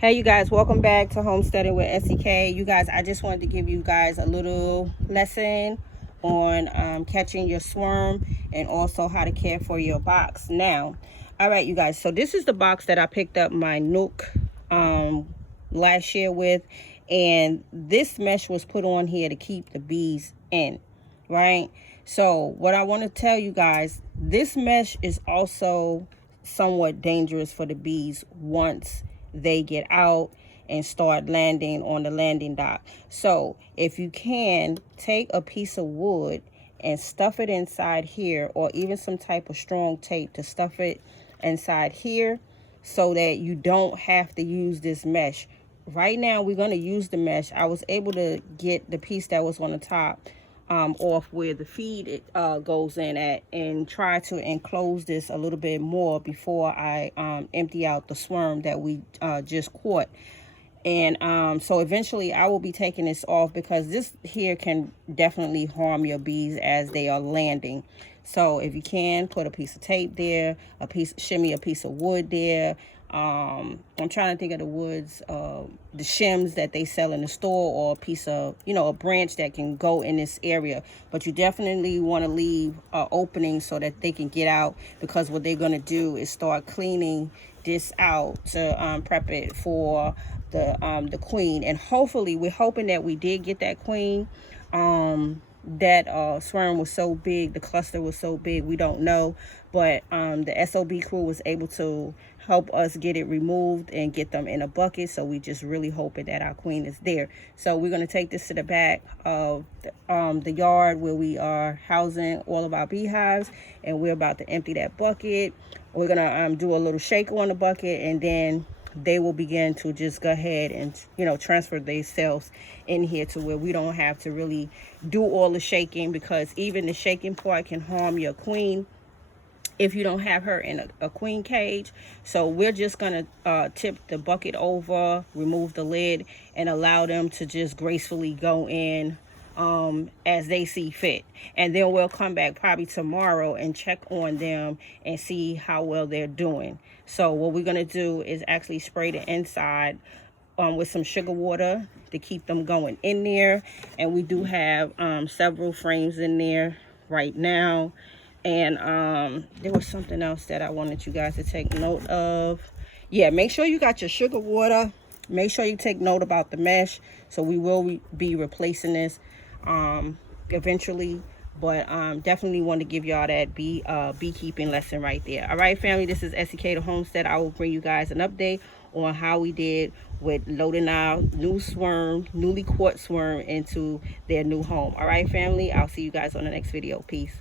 Hey you guys, welcome back to Homesteading with SEK. You guys, I just wanted to give you guys a little lesson on catching your swarm and also how to care for your box. Now, all right you guys, so this is the box that I picked up my Nook last year with, and this mesh was put on here to keep the bees in, right? So what I want to tell you guys, this mesh is also somewhat dangerous for the bees once they get out and start landing on the landing dock. So if you can, take a piece of wood and stuff it inside here, or even some type of strong tape to stuff it inside here so that you don't have to use this mesh. Right now we're going to use the mesh. I was able to get the piece that was on the top off where the feed goes in at, and try to enclose this a little bit more before I empty out the swarm that we just caught. And so eventually I will be taking this off, because this here can definitely harm your bees as they are landing. So if you can, put a piece of tape there, shimmy a piece of wood there. I'm trying to think of the woods, the shims that they sell in the store, or a piece of, a branch that can go in this area. But you definitely want to leave an opening so that they can get out, because what they're going to do is start cleaning this out to prep it for the queen. And hopefully, we're hoping that we did get that queen. That swarm was so big, the cluster was so big, we don't know, but the SOB crew was able to help us get it removed and get them in a bucket. So we just really hoping that our queen is there. So we're going to take this to the back of the yard where we are housing all of our beehives, and we're about to empty that bucket. We're going to do a little shake on the bucket, and then they will begin to just go ahead and transfer themselves in here to where we don't have to really do all the shaking, because even the shaking part can harm your queen if you don't have her in a queen cage. So we're just gonna tip the bucket over, remove the lid, and allow them to just gracefully go in as they see fit. And then we'll come back probably tomorrow and check on them and see how well they're doing. So what we're gonna do is actually spray the inside with some sugar water to keep them going in there. And we do have several frames in there right now. And there was something else that I wanted you guys to take note of. Yeah, make sure you got your sugar water. Make sure you take note about the mesh. So we will be replacing this eventually, but definitely want to give y'all that beekeeping lesson right there. All right, family, this is SEK the Homestead. I will bring you guys an update on how we did with loading our newly caught swarm into their new home. All right, family, I'll see you guys on the next video. Peace.